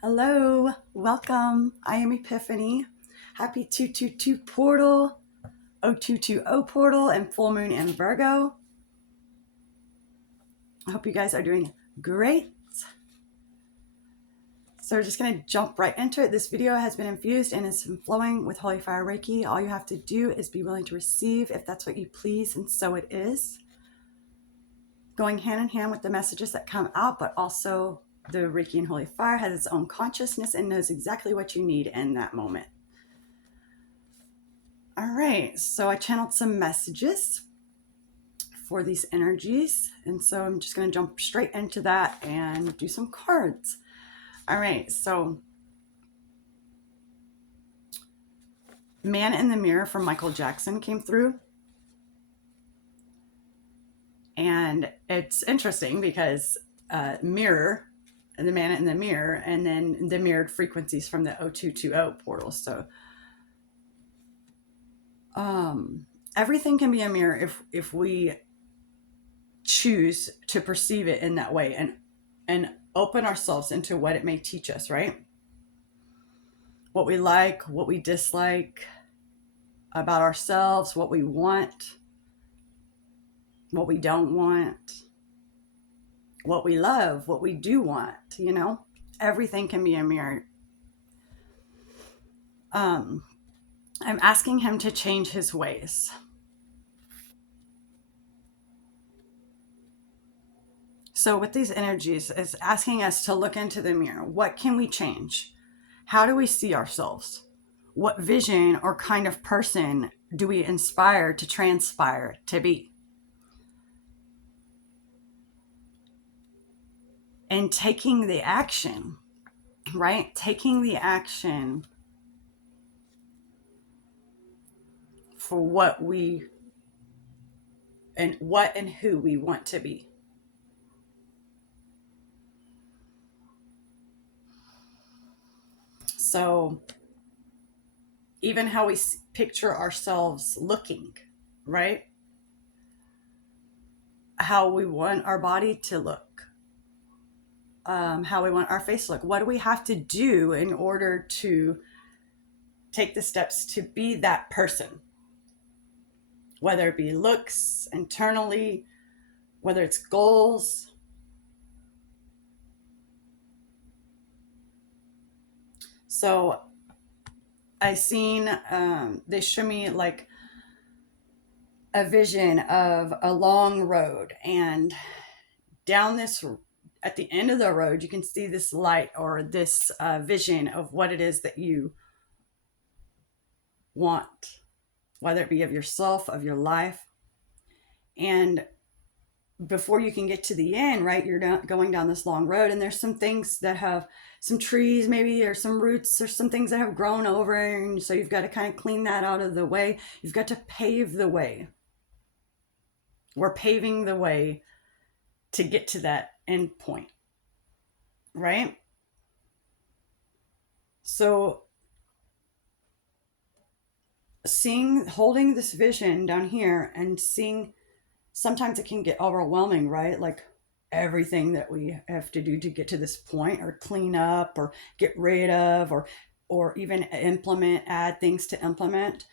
Hello, welcome. I am Epiphany. Happy 222 portal, 0220 portal, and full moon in Virgo. I hope you guys are doing great. So we're just going to jump right into it. This video has been infused and is flowing with Holy Fire Reiki. All you have to do is be willing to receive if that's what you please, and so it is. Going hand in hand with the messages that come out, but also the Reiki and Holy Fire has its own consciousness and knows exactly what you need in that moment. All right, so I channeled some messages for these energies, and so I'm just going to jump straight into that and do some cards. All right, so Man in the Mirror from Michael Jackson came through, and it's interesting because mirror, and the man in the mirror, and then the mirrored frequencies from the 0220 portal. So everything can be a mirror if we choose to perceive it in that way and open ourselves into what it may teach us, right? What we like, what we dislike about ourselves, what we want, what we don't want, what we love, what we do want, everything can be a mirror. I'm asking him to change his ways. So with these energies, it's asking us to look into the mirror. What can we change? How do we see ourselves? What vision or kind of person do we inspire to transpire to be? And taking the action, right? Taking the action for what and who we want to be. So even how we picture ourselves looking, right? How we want our body to look, how we want our face to look. What do we have to do in order to take the steps to be that person? Whether it be looks internally, whether it's goals. So I seen, they show me like a vision of a long road, and down this, at the end of the road, you can see this light or this vision of what it is that you want, whether it be of yourself, of your life. And before you can get to the end, right, you're going down this long road, and there's some things that have some trees maybe, or some roots, or some things that have grown over, and so you've got to kind of clean that out of the way. You've got to pave the way. We're paving the way to get to that end point, right? So holding this vision down here and seeing, sometimes it can get overwhelming, right? Like everything that we have to do to get to this point, or clean up, or get rid of, or even add things to implement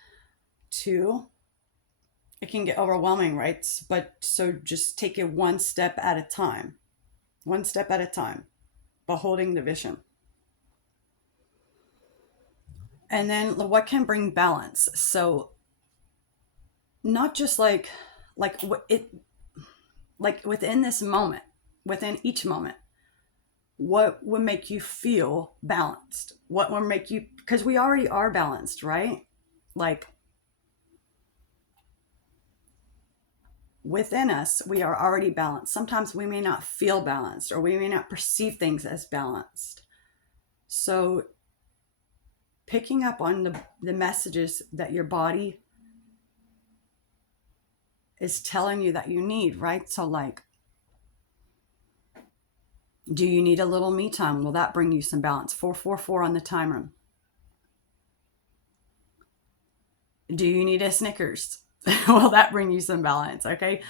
too. It can get overwhelming, right? But so just take it one step at a time, but holding the vision. And then what can bring balance? So not just like within this moment, within each moment, what would make you feel balanced? What would make you, because we already are balanced, right? Like within us, we are already balanced. Sometimes we may not feel balanced, or we may not perceive things as balanced. So picking up on the messages that your body is telling you that you need, right? So like, do you need a little me time? Will that bring you some balance? 444 on the timer. Do you need a Snickers? Will that bring you some balance? Okay.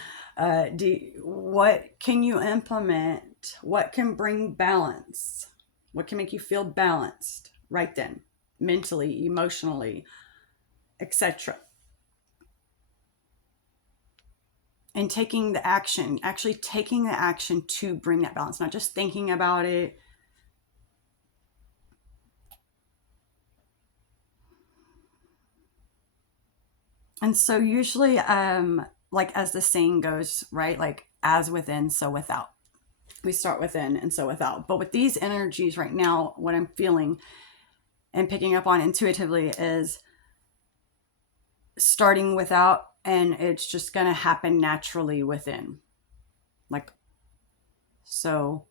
What can you implement? What can bring balance? What can make you feel balanced right then, mentally, emotionally, etc. And taking the action, actually taking the action to bring that balance, not just thinking about it. And so usually, like as the saying goes, right? Like as within, so without. We start within and so without. But with these energies right now, what I'm feeling and picking up on intuitively is starting without, and it's just going to happen naturally within. Like, so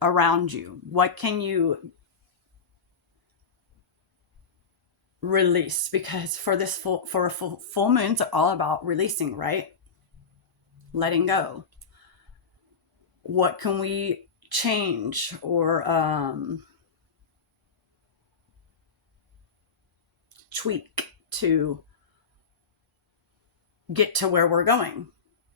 around you, what can you release? Because for this full moons are all about releasing, right? Letting go. What can we change or tweak to get to where we're going,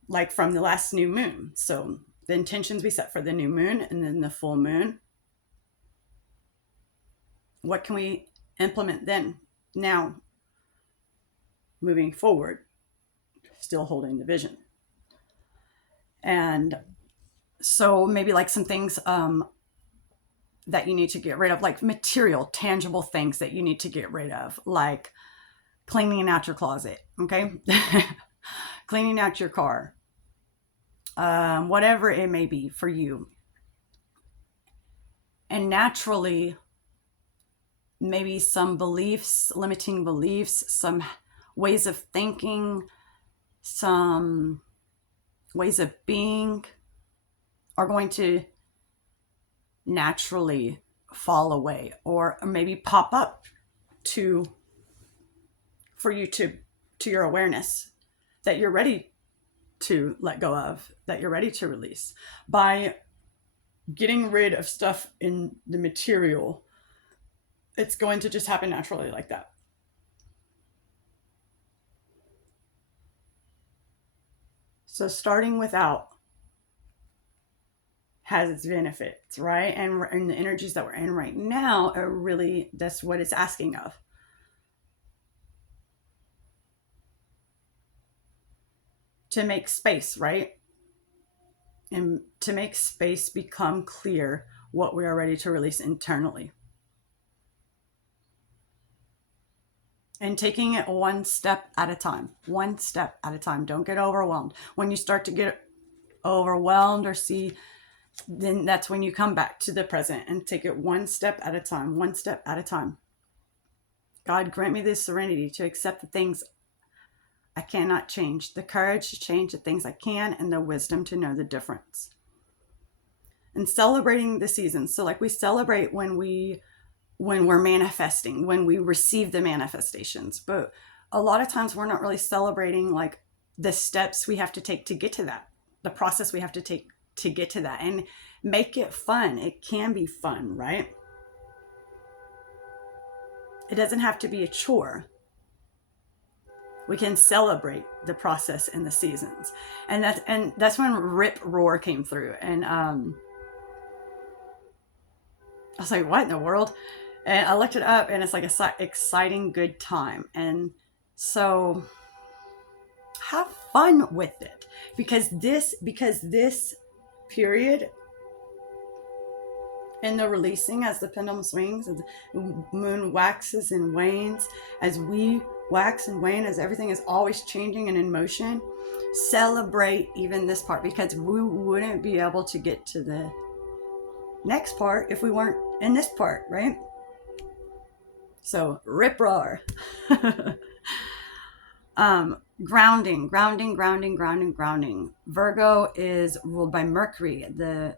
like from the last new moon? So the intentions we set for the new moon and then the full moon, what can we implement then, now, moving forward, still holding the vision? And so maybe like some things that you need to get rid of, like material, tangible things that you need to get rid of, like cleaning out your closet, okay? Cleaning out your car, whatever it may be for you. And naturally, maybe some beliefs, limiting beliefs, some ways of thinking, some ways of being are going to naturally fall away, or maybe pop up for you to your awareness, that you're ready to let go of, that you're ready to release. By getting rid of stuff in the material, it's going to just happen naturally like that. So starting without has its benefits, right? And the energies that we're in right now are really, that's what it's asking of. To make space, right? And to make space become clear what we are ready to release internally. And taking it one step at a time. One step at a time. Don't get overwhelmed. When you start to get overwhelmed or see, then that's when you come back to the present and take it one step at a time. One step at a time. God, grant me the serenity to accept the things I cannot change, the courage to change the things I can, and the wisdom to know the difference. And celebrating the seasons. So like we celebrate when we're manifesting, when we receive the manifestations. But a lot of times we're not really celebrating like the steps we have to take to get to that, the process we have to take to get to that, and make it fun. It can be fun, right? It doesn't have to be a chore. We can celebrate the process and the seasons. And that's when Rip Roar came through. And I was like, what in the world? And I looked it up, and it's like a exciting good time. And so have fun with it, because this period in the releasing, as the pendulum swings, as the moon waxes and wanes, as we wax and wane, as everything is always changing and in motion, celebrate even this part, because we wouldn't be able to get to the next part if we weren't in this part, right? So rip roar. Grounding. Virgo is ruled by Mercury, the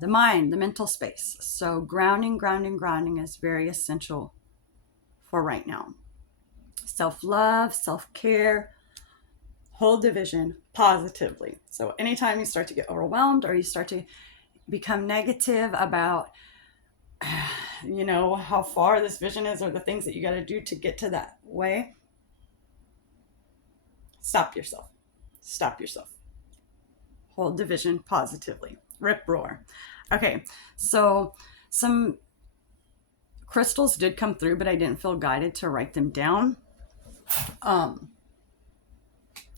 mind, the mental space. So grounding is very essential for right now. Self-love, self-care, hold the vision positively. So anytime you start to get overwhelmed or you start to become negative about how far this vision is or the things that you got to do to get to that way, stop yourself. Hold the vision positively. Rip roar. Okay, so some crystals did come through, but I didn't feel guided to write them down. Um,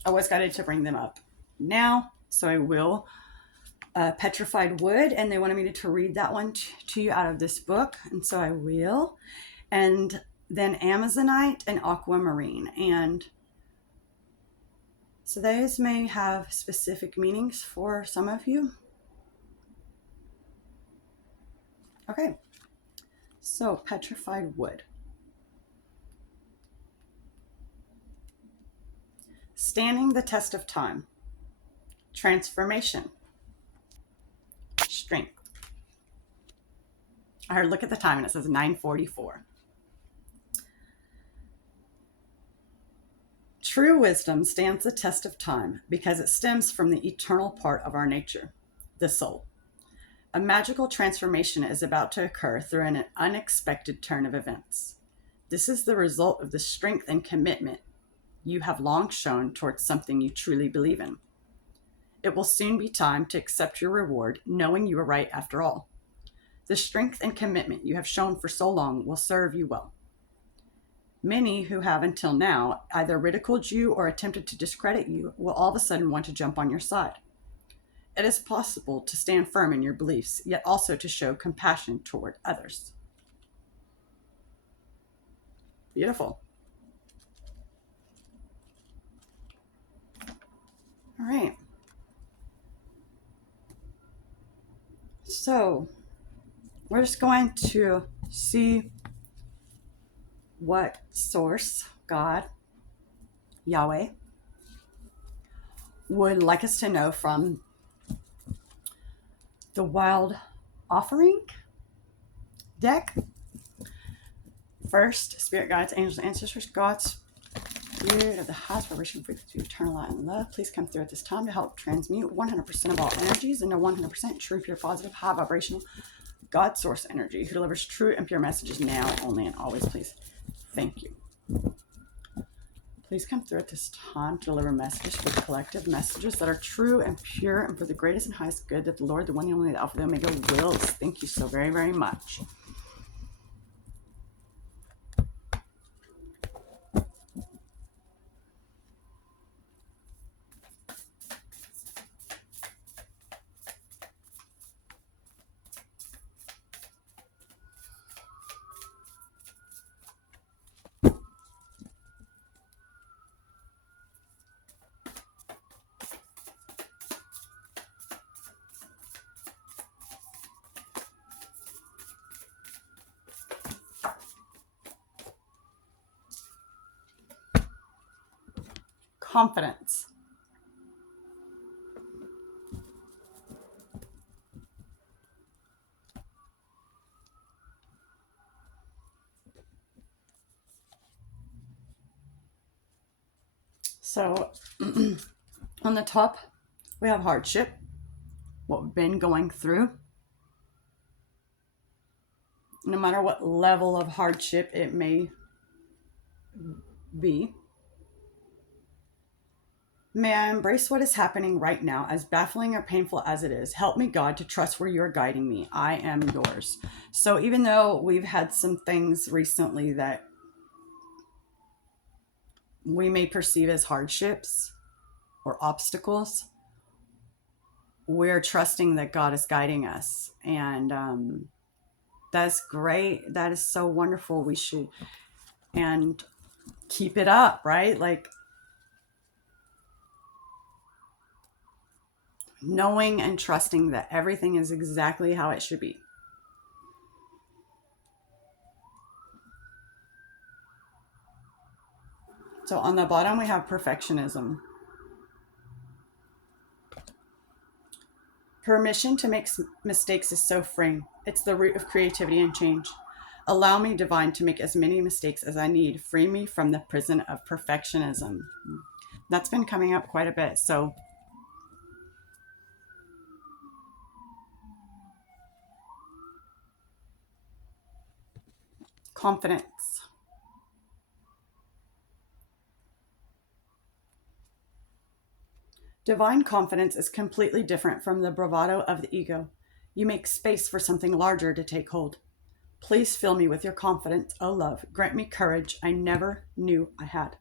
I was guided to bring them up now, so I will. Petrified wood, and they wanted me to read that one to you out of this book, and so I will. And then Amazonite and aquamarine, and so those may have specific meanings for some of you. Okay, so petrified wood. Standing the test of time. Transformation. Strength. I heard, look at the time, and it says 9:44. True wisdom stands the test of time because it stems from the eternal part of our nature, the soul. A magical transformation is about to occur through an unexpected turn of events. This is the result of the strength and commitment you have long shown towards something you truly believe in. It will soon be time to accept your reward, knowing you were right after all. The strength and commitment you have shown for so long will serve you well. Many who have until now either ridiculed you or attempted to discredit you will all of a sudden want to jump on your side. It is possible to stand firm in your beliefs, yet also to show compassion toward others. Beautiful. All right. So we're just going to see what source, God, Yahweh, would like us to know from the Wild Offering deck. First, spirit guides, angels, ancestors, gods, spirit of the highest vibration, frequency, eternal light and love, please come through at this time to help transmute 100% of all energies into 100% true, pure, positive, high vibrational God source energy who delivers true and pure messages now, only, and always, please. Thank you. Please come through at this time to deliver messages for the collective, messages that are true and pure and for the greatest and highest good that the Lord, the one, the only, the Alpha, the Omega wills. Thank you so very, very much. Confidence. So on the top, we have hardship, what we've been going through. No matter what level of hardship it may be. May I embrace what is happening right now, as baffling or painful as it is. Help me, God, to trust where you're guiding me. I am yours. So even though we've had some things recently that we may perceive as hardships or obstacles, we're trusting that God is guiding us. And that's great. That is so wonderful. We should, and keep it up, right? Like, knowing and trusting that everything is exactly how it should be. So on the bottom, we have perfectionism. Permission to make mistakes is so freeing. It's the root of creativity and change. Allow me, divine, to make as many mistakes as I need. Free me from the prison of perfectionism. That's been coming up quite a bit. So confidence. Divine confidence is completely different from the bravado of the ego. You make space for something larger to take hold. Please fill me with your confidence, O love. Grant me courage I never knew I had.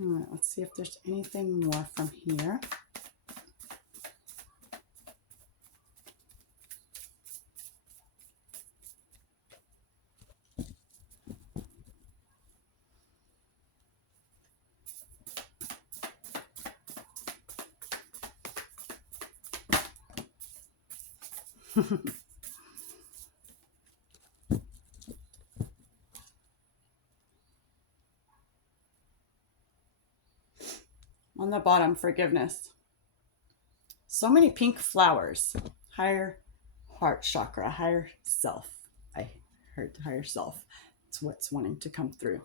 All right, let's see if there's anything more from here. On the bottom, forgiveness. So many pink flowers. Higher heart chakra, higher self. I heard higher self. It's what's wanting to come through.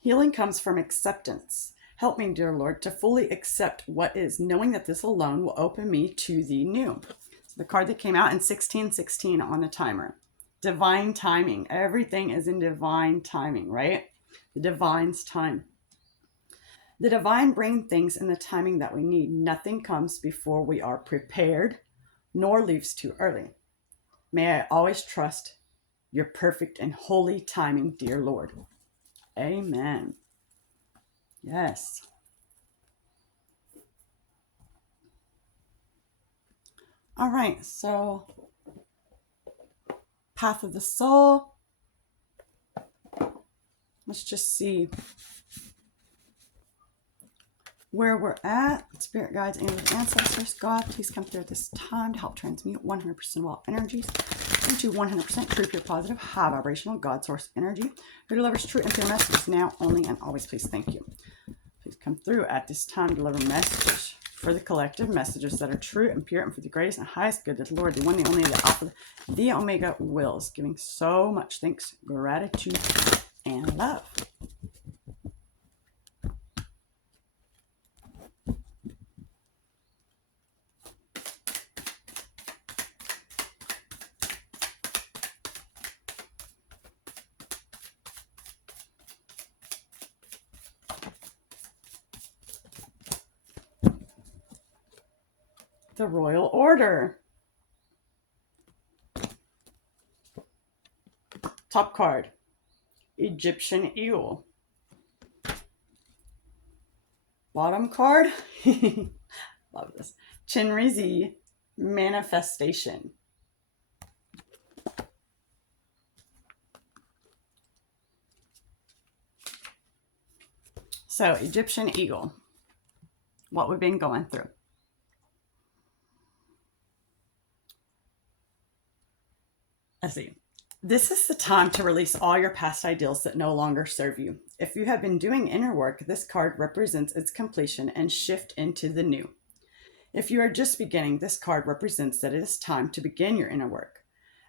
Healing comes from acceptance. Help me, dear Lord, to fully accept what is, knowing that this alone will open me to the new. So the card that came out in 1616 on the timer. Divine timing. Everything is in divine timing, right? The divine's time. The divine brings things in the timing that we need. Nothing comes before we are prepared, nor leaves too early. May I always trust your perfect and holy timing, dear Lord. Amen. Yes. All right, so path of the soul. Let's just see where we're at. Spirit guides, angels, ancestors, God, please come through at this time to help transmute 100% of all energies into 100% true, pure, positive, high vibrational God source energy. Who delivers true and pure messages now, only, and always. Please, thank you. Please come through at this time, deliver messages for the collective, messages that are true and pure and for the greatest and highest good that the Lord, the one, the only, the Alpha, the Omega wills. Giving so much thanks, gratitude, and love. The Royal Order. Top card, Egyptian Eagle. Bottom card, love this, Chery, Manifestation. So, Egyptian Eagle, what we've been going through. Let's see. This is the time to release all your past ideals that no longer serve you. If you have been doing inner work, this card represents its completion and shift into the new. If you are just beginning, this card represents that it is time to begin your inner work.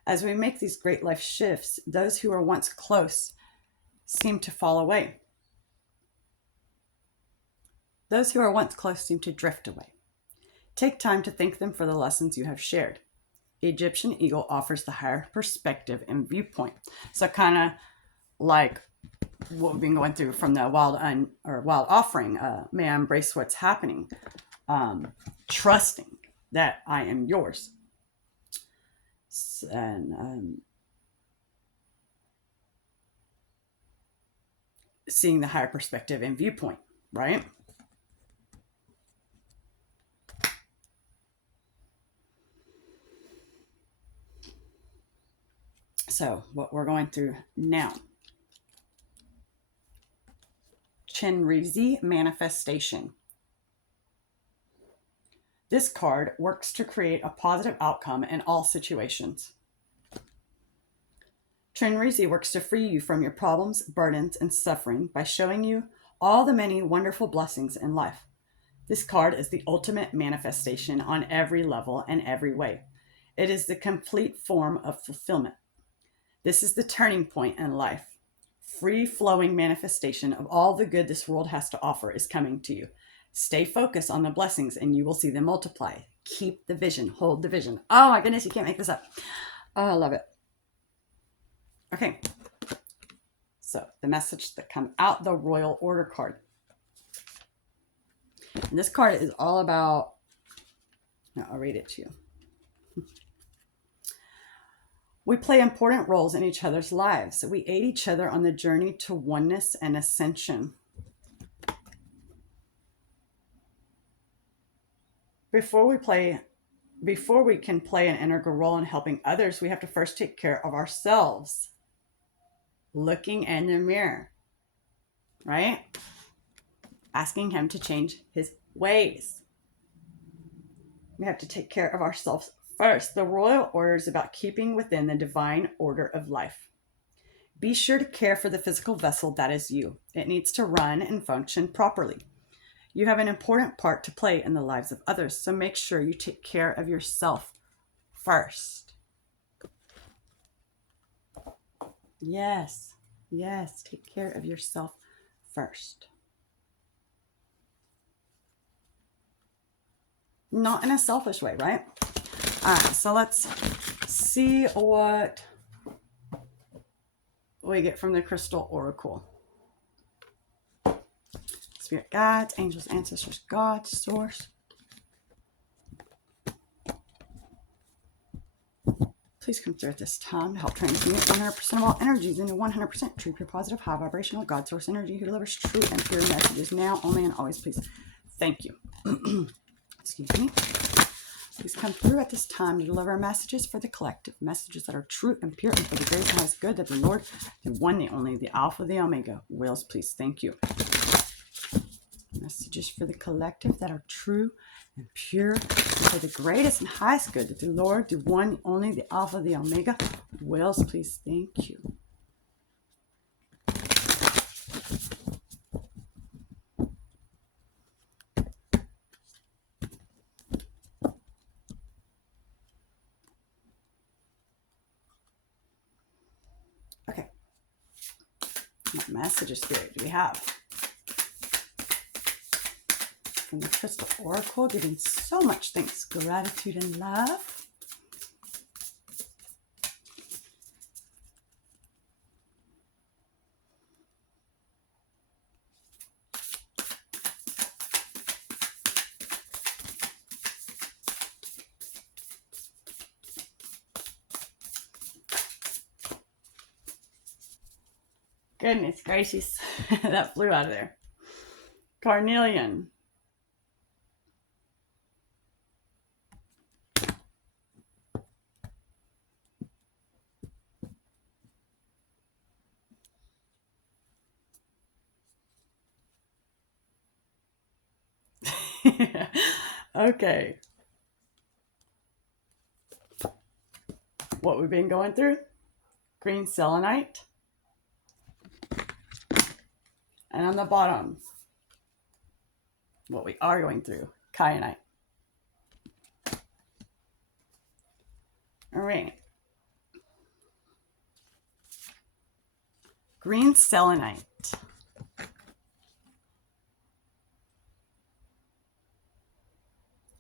As we make these great life shifts, those who were once close seem to fall away. Those who are once close seem to drift away. Take time to thank them for the lessons you have shared. Egyptian Eagle offers the higher perspective and viewpoint. So kind of like what we've been going through from the wild offering. May I embrace what's happening. Trusting that I am yours. And seeing the higher perspective and viewpoint, right? So what we're going through now. Chery, Manifestation. This card works to create a positive outcome in all situations. Chery works to free you from your problems, burdens, and suffering by showing you all the many wonderful blessings in life. This card is the ultimate manifestation on every level and every way. It is the complete form of fulfillment. This is the turning point in life. Free-flowing manifestation of all the good this world has to offer is coming to you. Stay focused on the blessings and you will see them multiply. Keep the vision. Hold the vision. Oh my goodness, you can't make this up. Oh, I love it. Okay. So the message that come out, the Royal Order card. And this card is all about, no, I'll read it to you. We play important roles in each other's lives. We aid each other on the journey to oneness and ascension. Before we can play an integral role in helping others, we have to first take care of ourselves. Looking in the mirror, right? Asking him to change his ways. We have to take care of ourselves first. The Royal Order is about keeping within the divine order of life. Be sure to care for the physical vessel that is you. It needs to run and function properly. You have an important part to play in the lives of others, so make sure you take care of yourself first. Yes, take care of yourself first. Not in a selfish way, right? All right, so let's see what we get from the Crystal Oracle. Spirit guides, angels, ancestors, God, source. Please come through at this time to help transmute 100% of all energies into 100% true, pure, positive, high vibrational God source energy who delivers true and pure messages now, only, and always, please. Thank you. Excuse me. Please come through at this time to deliver messages for the collective, messages that are true and pure and for the greatest and highest good that the Lord, the one, the only, the Alpha, the Omega, wills, please. Thank you. Messages for the collective that are true and pure and for the greatest and highest good that the Lord, the one, the only, the Alpha, the Omega, wills, please. Thank you. Okay. What messages, Spirit, do we have? From the Crystal Oracle, giving so much thanks, gratitude, and love. Goodness gracious, that flew out of there. Carnelian. Okay. What we've been going through? Green selenite. And on the bottom, what we are going through, kyanite. All right. Green selenite.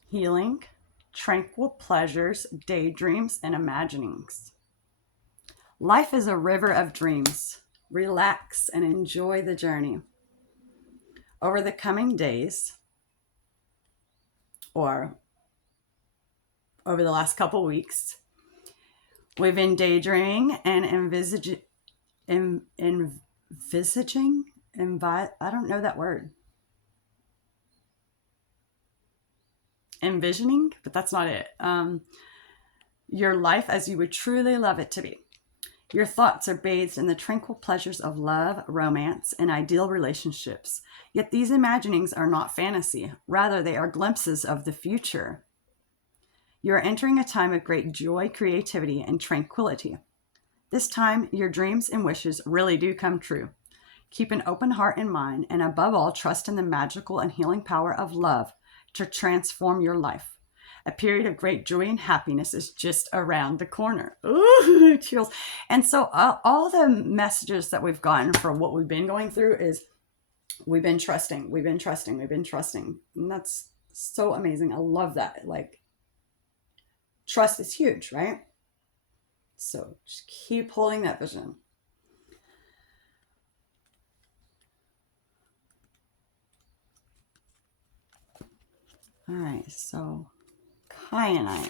Healing, tranquil pleasures, daydreams, and imaginings. Life is a river of dreams. Relax and enjoy the journey. Over the coming days, or over the last couple weeks, we've been daydreaming and envisaging, I don't know that word. Envisioning, but that's not it. Your life as you would truly love it to be. Your thoughts are bathed in the tranquil pleasures of love, romance, and ideal relationships. Yet these imaginings are not fantasy. Rather, they are glimpses of the future. You are entering a time of great joy, creativity, and tranquility. This time, your dreams and wishes really do come true. Keep an open heart and mind, and above all, trust in the magical and healing power of love to transform your life. A period of great joy and happiness is just around the corner. Ooh, chills. And so all the messages that we've gotten for what we've been going through is We've been trusting, we've been trusting, we've been trusting. And that's so amazing. I love that. Like, trust is huge, right? So just keep holding that vision. All right, so kyanite.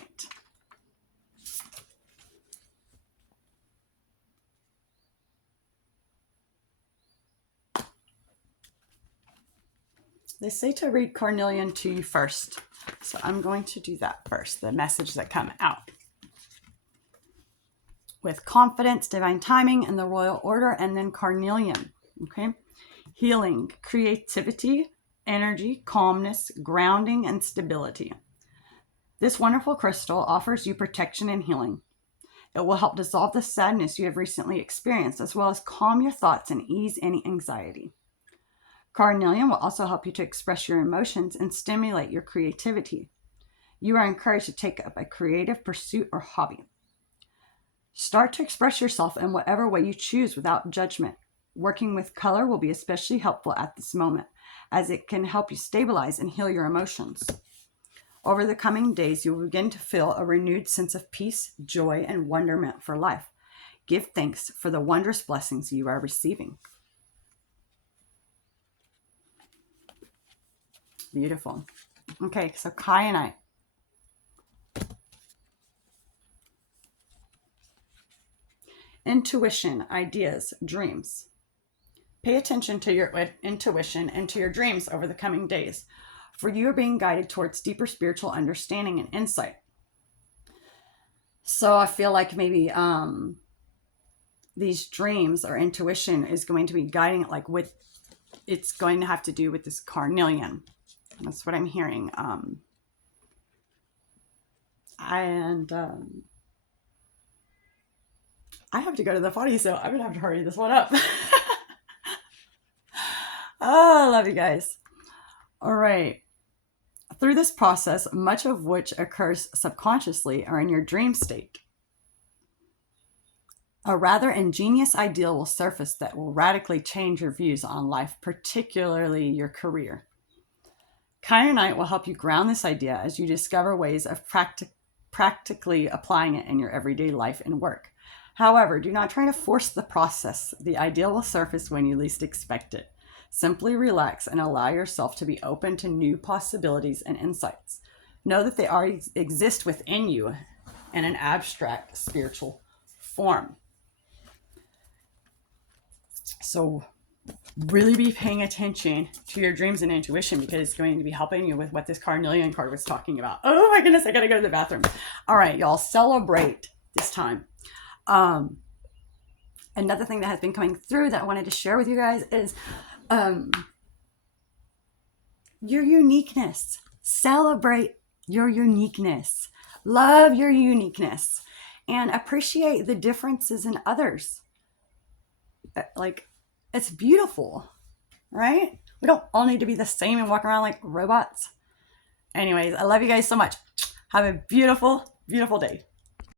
They say to read carnelian to you first. So I'm going to do that first, the message that come out. With confidence, divine timing, and the royal order, and then carnelian, okay? Healing, creativity, energy, calmness, grounding, and stability. This wonderful crystal offers you protection and healing. It will help dissolve the sadness you have recently experienced, as well as calm your thoughts and ease any anxiety. Carnelian will also help you to express your emotions and stimulate your creativity. You are encouraged to take up a creative pursuit or hobby. Start to express yourself in whatever way you choose without judgment. Working with color will be especially helpful at this moment, as it can help you stabilize and heal your emotions. Over the coming days, you will begin to feel a renewed sense of peace, joy, and wonderment for life. Give thanks for the wondrous blessings you are receiving. Beautiful. Okay, so kyanite. Intuition, ideas, dreams. Pay attention to your intuition and to your dreams over the coming days, for you are being guided towards deeper spiritual understanding and insight. So I feel like maybe these dreams or intuition is going to be guiding it, like with, it's going to have to do with this carnelian. That's what I'm hearing. I have to go to the party, so I'm gonna have to hurry this one up. Oh, I love you guys. All right. Through this process, much of which occurs subconsciously or in your dream state, a rather ingenious ideal will surface that will radically change your views on life, particularly your career. Kyanite will help you ground this idea as you discover ways of practically applying it in your everyday life and work. However, do not try to force the process. The ideal will surface when you least expect it. Simply relax and allow yourself to be open to new possibilities and insights. Know that they already exist within you in an abstract spiritual form. So really be paying attention to your dreams and intuition, because it's going to be helping you with what this carnelian card was talking about. Oh my goodness, I gotta go to the bathroom. All right, y'all, celebrate this time. Another thing that has been coming through that I wanted to share with you guys is your uniqueness. Celebrate your uniqueness. Love your uniqueness and appreciate the differences in others. Like, it's beautiful, right? We don't all need to be the same and walk around like robots. Anyways, I love you guys so much. Have a beautiful, beautiful day.